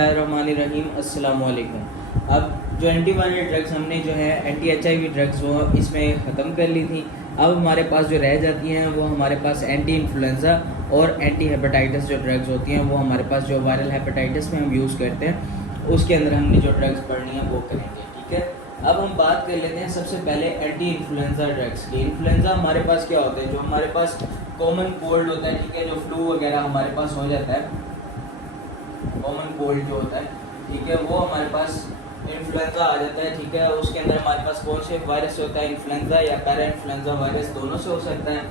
बिस्मिल्लाहिर्रहमानिर्रहीम अस्सलाम वालेकुम। अब जो एंटीवायरल ड्रग्स हमने जो है एंटी HIV ड्रग्स वो इसमें ख़त्म कर ली थी। अब हमारे पास जो रह जाती हैं वो हमारे पास एंटी इन्फ्लुएंज़ा और एंटी हेपेटाइटिस जो ड्रग्स होती हैं वो हमारे पास जो वायरल हेपेटाइटिस में हम यूज़ करते हैं उसके अंदर हमने जो ड्रग्स पढ़नी है वो करेंगे। ठीक है, अब हम बात कर लेते हैं सबसे पहले एंटी इन्फ्लुएंज़ा ड्रग्स की। इन्फ्लुएंज़ा हमारे पास क्या होता है, जो हमारे पास कॉमन कोल्ड होता है, ठीक है, जो फ्लू वगैरह हमारे पास हो जाता है, कॉमन कोल्ड जो होता है, ठीक है, वो हमारे पास इन्फ्लुएंज़ा आ जाता है। ठीक है, उसके अंदर हमारे पास कौन से वायरस होता है, इन्फ्लुएंज़ा या पैरा इन्फ्लुएंज़ा वायरस, दोनों से हो सकता है।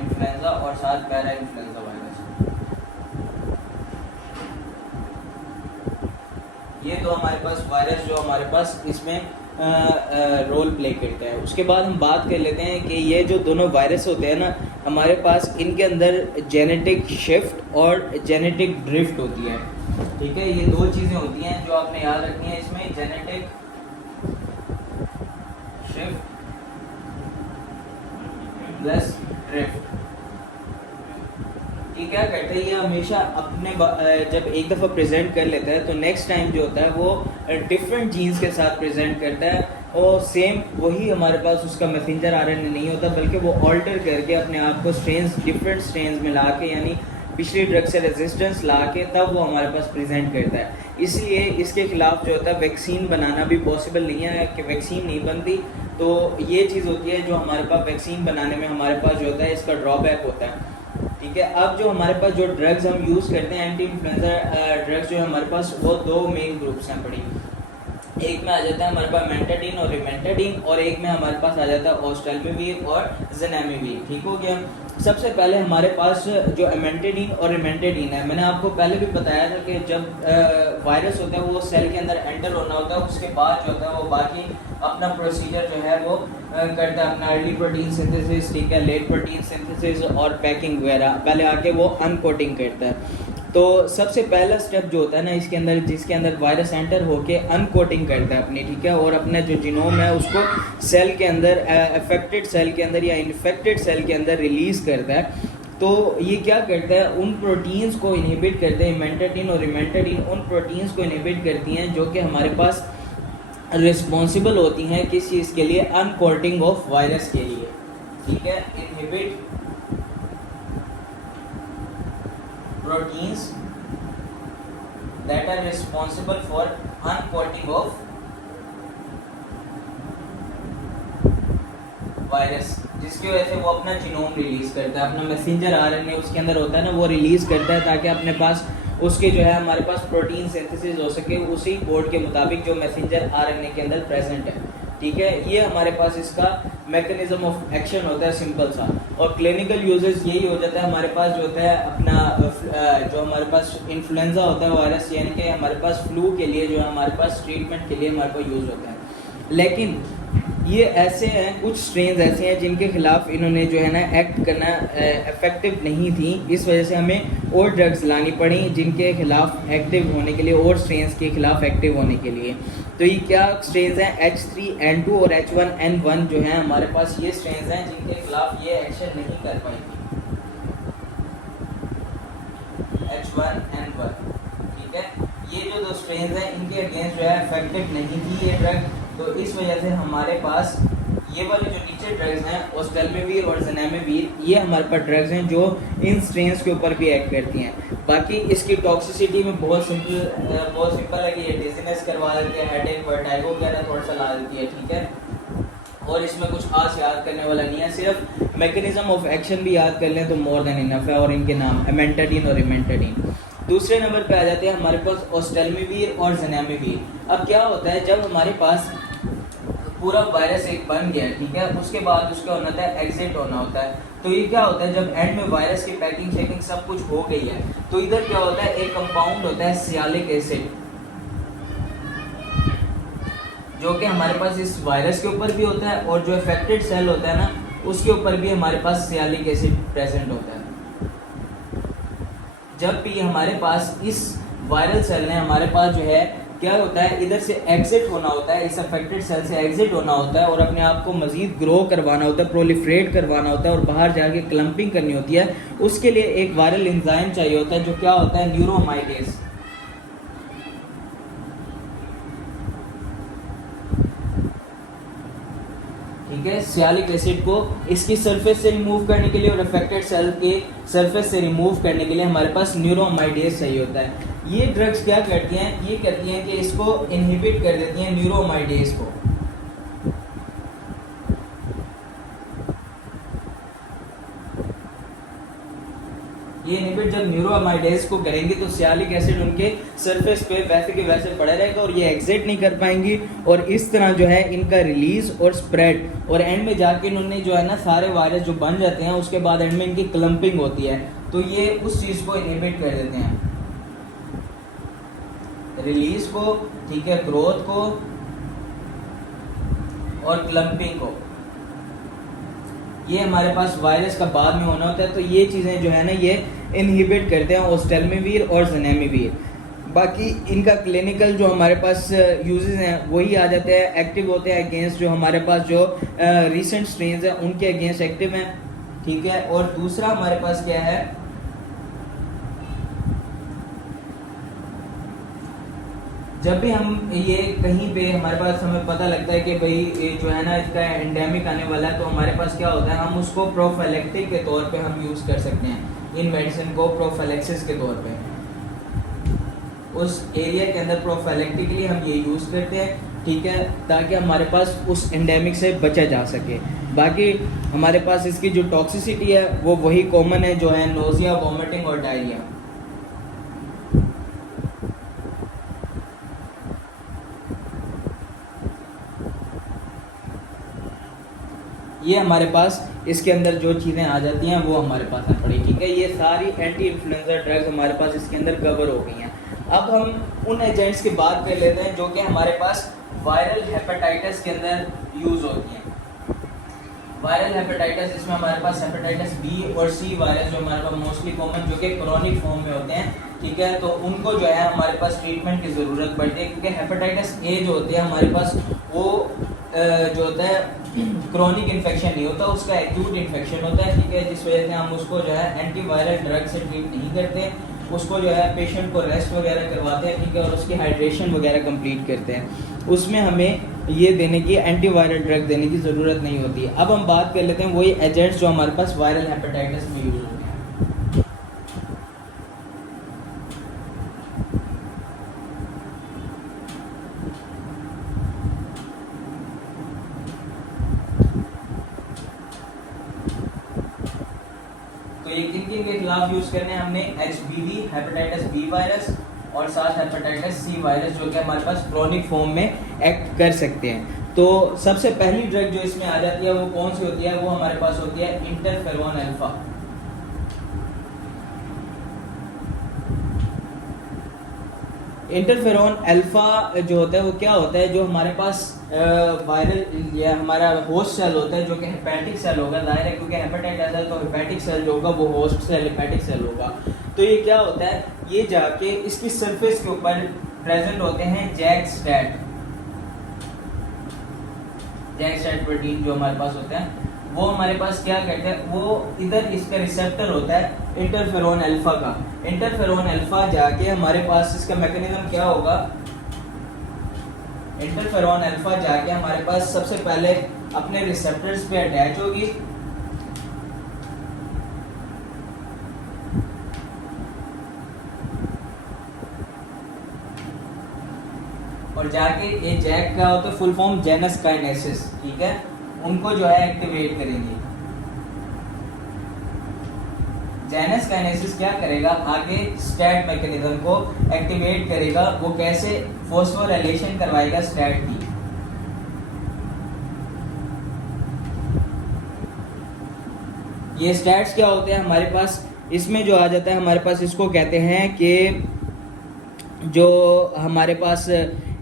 इन्फ्लुएंज़ा और साथ पैरा इन्फ्लुएंज़ा वायरस, ये तो हमारे पास वायरस जो हमारे पास इसमें रोल प्ले करते हैं। उसके बाद हम बात कर लेते हैं कि ये जो दोनों वायरस होते हैं ना, हमारे पास इनके अंदर जेनेटिक शिफ्ट और जेनेटिक ड्रिफ्ट होती है। ठीक है, ये दो चीज़ें होती हैं जो आपने याद रखनी है इसमें, जेनेटिक शिफ्ट प्लस ड्रिफ्ट। ये क्या करता है, ये हमेशा अपने जब एक दफ़ा प्रेजेंट कर लेता है तो नेक्स्ट टाइम जो होता है वो डिफरेंट जीन्स के साथ प्रेजेंट करता है, और सेम वही हमारे पास उसका मैसेंजर RNA नहीं होता, बल्कि वो ऑल्टर करके अपने आप को स्ट्रेन्स, डिफरेंट स्ट्रेन्स में ला के, यानी पिछली ड्रग से रेजिस्टेंस ला के तब वो हमारे पास प्रेजेंट करता है। इसलिए इसके खिलाफ जो होता है वैक्सीन बनाना भी पॉसिबल नहीं है कि वैक्सीन नहीं बनती। तो ये चीज़ होती है जो हमारे पास वैक्सीन बनाने में हमारे पास जो होता है इसका ड्रॉबैक होता है। ठीक है, अब जो हमारे पास जो ड्रग्स हम यूज़ करते हैं एंटी इन्फ्लुएंज़ा ड्रग्स जो है हमारे पास वो दो मेन ग्रुप्स हैं पड़ी। एक में आ जाता है हमारे पास मेंटाडीन और रिमेंटाडीन, और एक में हमारे पास आ जाता है ओसेल्टामिविर और ज़नामिविर। ठीक हो गया। सबसे पहले हमारे पास जो मेंटाडीन और रिमेंटाडीन है, मैंने आपको पहले भी बताया था कि जब वायरस होता है वो सेल के अंदर एंटर होना होता है, उसके बाद जो होता है वो बाकी अपना प्रोसीजर जो है वो करता है, अपना अर्ली प्रोटीन सिंथेसिस, ठीक है, लेट प्रोटीन सिंथेसिस और पैकिंग वगैरह, पहले आके वो अनकोटिंग करता है। तो सबसे पहला स्टेप जो होता है ना इसके अंदर, जिसके अंदर वायरस एंटर होके अनकोटिंग करता है अपनी, ठीक है, और अपने जो जीनोम है उसको सेल के अंदर, अफेक्टेड सेल के अंदर या इन्फेक्टेड सेल के अंदर रिलीज़ करता है। तो ये क्या करता है, उन प्रोटीन्स को इनहिबिट करते हैं, मेंटाडीन और रिमेंटाडीन उन प्रोटीन्स को इनहिबिट करती हैं जो कि हमारे पास रिस्पॉन्सिबल होती हैं किस चीज़ के लिए, अनकोटिंग ऑफ वायरस के लिए। ठीक है, inhibit proteins that are responsible for uncoating of virus, जिसकी वजह से वो अपना जीनोम रिलीज करता है, अपना मैसेंजर RNA उसके अंदर होता है ना, वो रिलीज करता है ताकि अपने पास उसके जो है हमारे पास प्रोटीन सिंथेसिस हो सके उसी कोड के मुताबिक जो मैसेंजर RNA के अंदर प्रेजेंट है। ठीक है, ये हमारे पास इसका मैकेनिज्म ऑफ एक्शन होता है सिंपल सा, और क्लिनिकल यूजेस यही हो जाता है हमारे पास जो होता है अपना जो हमारे पास इन्फ्लुएंजा होता है वायरस, यानी कि हमारे पास फ्लू के लिए जो है हमारे पास ट्रीटमेंट के लिए हमारे पास यूज़ होता है। लेकिन ये ऐसे हैं, कुछ स्ट्रेन्स ऐसे हैं जिनके खिलाफ इन्होंने जो है ना एक्ट करना इफेक्टिव नहीं थी, इस वजह से हमें और ड्रग्स लानी पड़ी जिनके खिलाफ एक्टिव होने के लिए, और स्ट्रेन्स के खिलाफ एक्टिव होने के लिए। तो ये क्या स्ट्रेन्स हैं, H3N2 और H1N1 जो हैं हमारे पास, ये स्ट्रेन्स हैं जिनके खिलाफ ये एक्शन नहीं कर पाई थी, H1N1। ठीक है, ये जो दो स्ट्रेन्स हैं इनके अगेंस्ट जो है इफेक्टिव नहीं थी ये ड्रग, तो इस वजह से हमारे पास ये वाले जो नीचे ड्रग्स हैं ओसेल्टामिविर और ज़नामिविर, ये हमारे पास ड्रग्स हैं जो इन स्ट्रेन्स के ऊपर भी एक्ट करती हैं। बाकी इसकी टॉक्सिसिटी में बहुत सिंपल है कि ये डिजीनेस करवा देती है, हेडेक, वर्टाइगो वगैरह थोड़ा सा ला देती है। ठीक है, और इसमें कुछ खास याद करने वाला नहीं है, सिर्फ मैकेनिज्म ऑफ एक्शन भी याद कर लें तो मोर देन इनफ है, और इनके नाम मेंटाडीन और रिमेंटाडीन। दूसरे नंबर पे आ जाते हैं हमारे पास ओसेल्टामिविर और ज़नामिविर। अब क्या होता है, जब हमारे पास पूरा वायरस एक बन गया, ठीक है, उसके बाद उसका होना होता है एग्जिट होना होता है। तो ये क्या होता है, जब एंड में वायरस की पैकिंग शेकिंग सब कुछ हो गई है, तो इधर क्या होता है, एक कंपाउंड होता है सियालिक एसिड, जो कि हमारे पास इस वायरस के ऊपर भी होता है, और जो अफेक्टेड सेल होता है ना उसके ऊपर भी हमारे पास सियालिक एसिड प्रेजेंट होता है। जब भी हमारे पास इस वायरल सेल ने हमारे पास जो है क्या होता है, इधर से एग्जिट होना होता है, इस अफेक्टेड सेल से एग्जिट होना होता है और अपने आप को मजीद ग्रो करवाना होता है, प्रोलिफरेट करवाना होता है और बाहर जाके क्लम्पिंग करनी होती है। उसके लिए एक वायरल एंजाइम चाहिए होता है जो क्या होता है, न्यूरोमाइडेज। ठीक है, सियालिक एसिड को इसकी सरफेस से रिमूव करने के लिए और अफेक्टेड सेल के सरफेस से रिमूव करने के लिए हमारे पास न्यूरोमाइडेज चाहिए होता है। ये ड्रग्स क्या करती हैं, ये करती हैं कि इसको इनहिबिट कर देती हैं न्यूरोमाइडेज को। ये इनहिबिट जब न्यूरोमाइडेज को करेंगे तो सियालिक एसिड उनके सरफेस पे वैसे के वैसे पड़ा रहेगा और ये एग्जिट नहीं कर पाएंगी और इस तरह जो है इनका रिलीज और स्प्रेड और एंड में जाके इन्होंने जो है ना सारे वायरस जो बन जाते हैं उसके बाद एंड में इनकी क्लम्पिंग होती है, तो ये उस चीज को इनहिबिट कर देते हैं, रिलीज को, ठीक है, ग्रोथ को और क्लम्पिंग को। ये हमारे पास वायरस का बाद में होना होता है, तो ये चीज़ें जो है ना ये इनहिबिट करते हैं ओस्टेल्मिवीर और ज़नेमिवीर। बाकी इनका क्लिनिकल जो हमारे पास यूजेस हैं वही आ जाते हैं, एक्टिव होते हैं अगेंस्ट जो हमारे पास जो रीसेंट स्ट्रेन्स हैं उनके अगेंस्ट एक्टिव हैं, ठीक है। और दूसरा हमारे पास क्या है, जब भी हम ये कहीं पे हमारे पास हमें पता लगता है कि भाई ये जो है ना इसका एंडेमिक आने वाला है, तो हमारे पास क्या होता है, हम उसको प्रोफाइलेक्टिक के तौर पे हम यूज़ कर सकते हैं इन मेडिसिन को, प्रोफाइलेक्सिस के तौर पे उस एरिया के अंदर प्रोफाइलेक्टिकली हम ये यूज़ करते हैं, ठीक है, ताकि हमारे पास उस एंडेमिक से बचा जा सके। बाकी हमारे पास इसकी जो टॉक्सिसिटी है वो वही कॉमन है जो है नोजिया, वॉमिटिंग और डायरिया। ये हमारे पास इसके अंदर जो चीज़ें आ जाती हैं वो हमारे पास आ पड़ी, ठीक है। ये सारी एंटी इन्फ्लुएंजा ड्रग्स हमारे पास इसके अंदर कवर हो गई हैं। अब हम उन एजेंट्स की बात कर लेते हैं जो कि हमारे पास वायरल हेपेटाइटिस के अंदर यूज़ होती हैं। वायरल हेपेटाइटिस, इसमें हमारे पास हेपेटाइटिस बी और सी वायरस जो हमारे पास मोस्टली कॉमन जो कि क्रॉनिक फॉर्म में होते हैं, ठीक है, तो उनको जो है हमारे पास ट्रीटमेंट की ज़रूरत पड़ती है, क्योंकि हेपेटाइटिस ए जो होती है हमारे पास वो जो होता है क्रॉनिक इन्फेक्शन नहीं होता, उसका एक्यूट इन्फेक्शन होता है, ठीक है, जिस वजह से हम उसको जो है एंटीवायरल ड्रग से ट्रीट नहीं करते, उसको जो है पेशेंट को रेस्ट वगैरह करवाते हैं, ठीक है, और उसकी हाइड्रेशन वगैरह कंप्लीट करते हैं। उसमें हमें ये देने की एंटीवायरल ड्रग देने की ज़रूरत नहीं होती है। अब हम बात कर लेते हैं वही एजेंट्स जो हमारे पास वायरल हेपेटाइटिस में यूज़ होते हैं। तो ये किन किन के खिलाफ यूज करने हैं हमने, HBV हेपेटाइटिस बी वायरस और साथ हेपेटाइटिस सी वायरस जो कि हमारे पास क्रॉनिक फॉर्म में एक्ट कर सकते हैं। तो सबसे पहली ड्रग जो इसमें आ जाती है वो कौन सी होती है, वो हमारे पास होती है इंटरफेरोन अल्फा। इंटरफेरोन अल्फा जो होता है वो क्या होता है, जो हमारे पास वायरल या हमारा होस्ट सेल होता है जो कि हेपेटिक सेल होगा, जाहिर है क्योंकि हेपेटाइटिस है तो हेपेटिक सेल जो होगा वो होस्ट सेल हेपेटिक सेल होगा। तो ये क्या होता है, ये जाके इसकी सरफेस के ऊपर प्रेजेंट होते हैं जैक स्टैट प्रोटीन जो हमारे पास होते हैं, वो हमारे पास क्या करते हैं, वो इधर इसका रिसेप्टर होता है इंटरफेरोन अल्फा का। इंटरफेरोन अल्फा जाके हमारे पास इसका मैकेनिज्म क्या होगा, इंटरफेरोन अल्फा जाके हमारे पास सबसे पहले अपने रिसेप्टर्स पे अटैच होगी, और जाके ये जैक का होता है फुल फॉर्म जेनस काइनेसिस, ठीक है, उनको जो है एक्टिवेट करेंगे। जेनस काइनेसिस क्या करेगा, आगे स्टैट मैकेनिज्म को एक्टिवेट करेगा। वो कैसे, फॉस्फोराइलेशन करवाएगा स्टैट की। ये स्टैट्स क्या होते हैं हमारे पास, इसमें जो आ जाता है हमारे पास, इसको कहते हैं कि जो हमारे पास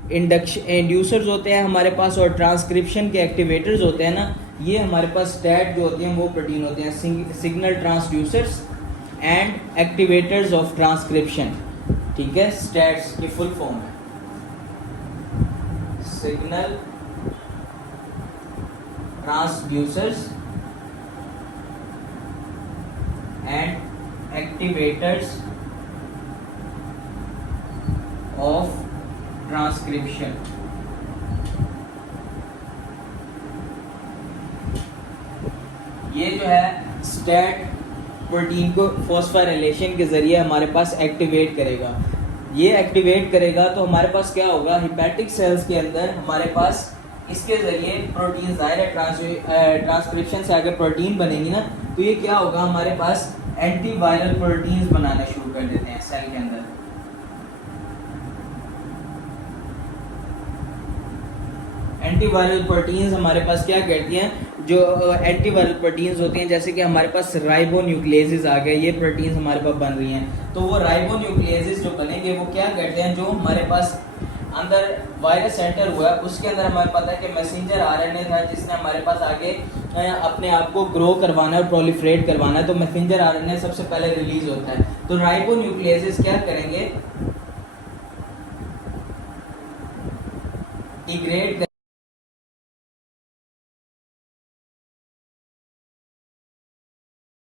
इंड्यूसर्स होते हैं हमारे पास और ट्रांसक्रिप्शन के एक्टिवेटर्स होते हैं ना, ये हमारे पास स्टैट जो होते हैं वो प्रोटीन होते हैं, signal transducers and activators of transcription, ठीक है, स्टैट्स की फुल फॉर्म है। Signal transducers and activators of transcription. ये जो है स्टैट प्रोटीन को फॉस्फोराइलेशन के ज़रिए हमारे पास एक्टिवेट करेगा। ये एक्टिवेट करेगा तो हमारे पास क्या होगा, हिपैटिक सेल्स के अंदर हमारे पास इसके ज़रिए प्रोटीन, ज़ाहिर है ट्रांसक्रिप्शन से अगर प्रोटीन बनेगी ना, तो ये क्या होगा, हमारे पास एंटीवायरल प्रोटीन्स बनाना शुरू कर देते हैं सेल के अंदर। एंटीवायरल प्रोटीन्स हमारे पास क्या करती हैं, जो एंटीवायरल प्रोटीन्स होती हैं, जैसे कि हमारे पास राइबोन्यूक्लियेसेस आ गए, ये प्रोटीन्स हमारे पास बन रही हैं। तो वो राइबोन्यूक्लियेसेस जो बनेंगे वो क्या करते हैं, जो हमारे पास अंदर वायरस सेंटर हुआ है उसके अंदर हमें पता है कि मैसेंजर आरएनए था जिसने हमारे पास आगे अपने आप को ग्रो करवाना है और प्रोलिफरेट करवाना है। तो मैसेंजर आरएनए सबसे पहले रिलीज होता है। तो राइबोन्यूक्लियेसेस क्या करेंगे, डिग्रेड